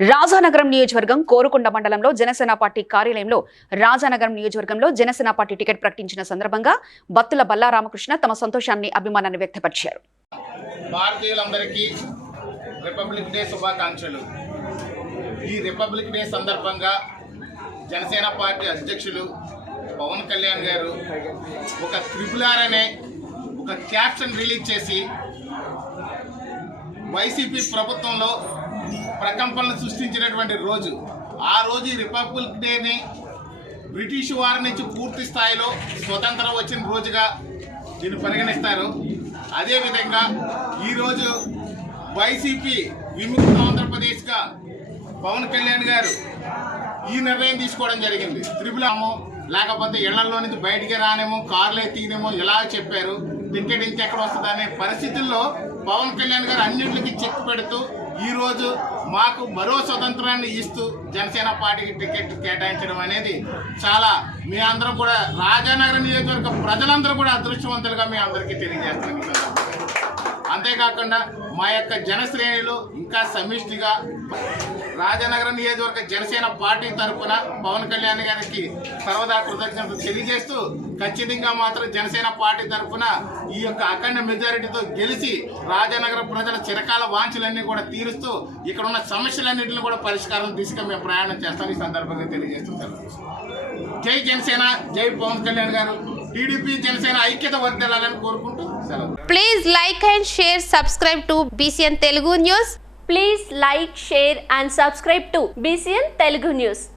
రాజానగరం నియోజకవర్గం కోరుకొండ మండలంలో జనసేన పార్టీ కార్యాలయంలో రాజానగరం నియోజకవర్గంలో జనసేన పార్టీ టికెట్ ప్రకటించిన సందర్భంగా బత్తుల బల్లారామకృష్ణ తమ సంతోషాన్ని అభిమానాన్ని వ్యక్తపరిచారు. భారతీయులందరికీ రిపబ్లిక్ డే శుభాకాంక్షలు. ఈ రిపబ్లిక్ డే సందర్భంగా జనసేన పార్టీ అధ్యక్షులు పవన్ కళ్యాణ్ గారు ఒక త్రిపులార్ అనే ఒక క్యాప్షన్ రిలీజ్ చేసి వైసీపీ ప్రభుత్వంలో ప్రకంపనలు సృష్టించినటువంటి రోజు. ఆ రోజు రిపబ్లిక్ డేని బ్రిటిష్ వారి నుంచి పూర్తి స్థాయిలో స్వతంత్రం వచ్చిన రోజుగా దీన్ని పరిగణిస్తారు. అదేవిధంగా ఈరోజు వైసీపీ విముక్త ఆంధ్రప్రదేశ్గా పవన్ కళ్యాణ్ గారు ఈ నిర్ణయం తీసుకోవడం జరిగింది. త్రిపులమో లేకపోతే ఇళ్ళలో నుంచి బయటికి రానేమో కార్లు తీయనేమో ఇలా చెప్పారు? టికెట్ ఇంకెక్కడ వస్తుంది అనే పరిస్థితుల్లో పవన్ కళ్యాణ్ గారు అన్నింటికి చెక్ పెడుతూ ఈరోజు మాకు మరో స్వతంత్రాన్ని ఇస్తూ జనసేన పార్టీకి టికెట్ కేటాయించడం అనేది చాలా మీ అందరం కూడా రాజానగరం నియోజకవర్గ ప్రజలందరూ కూడా అదృష్టవంతులుగా మీ అందరికీ తెలియజేస్తాను అంతేకాకుండా మా యొక్క జనశ్రేణులు ఇంకా సమిష్టిగా రాజనగరం నియోజకవర్గ జనసేన పార్టీ తరఫున పవన్ కళ్యాణ్ గారికి సర్వదా కృతజ్ఞతలు తెలియజేస్తూ ఖచ్చితంగా మాత్రం జనసేన పార్టీ తరఫున ఈ యొక్క అఖండ మెజారిటీతో గెలిచి రాజనగరం ప్రజల చిరకాల వాంఛలన్నీ కూడా తీరుస్తూ ఇక్కడ ఉన్న సమస్యలన్నింటినీ కూడా పరిష్కారం దిశగా మేము ప్రయాణం చేస్తాం ఈ సందర్భంగా తెలియజేస్తూ జై జనసేన జై పవన్ కళ్యాణ్ గారు. Please like and share subscribe to BCN Telugu news please like share and subscribe to BCN Telugu news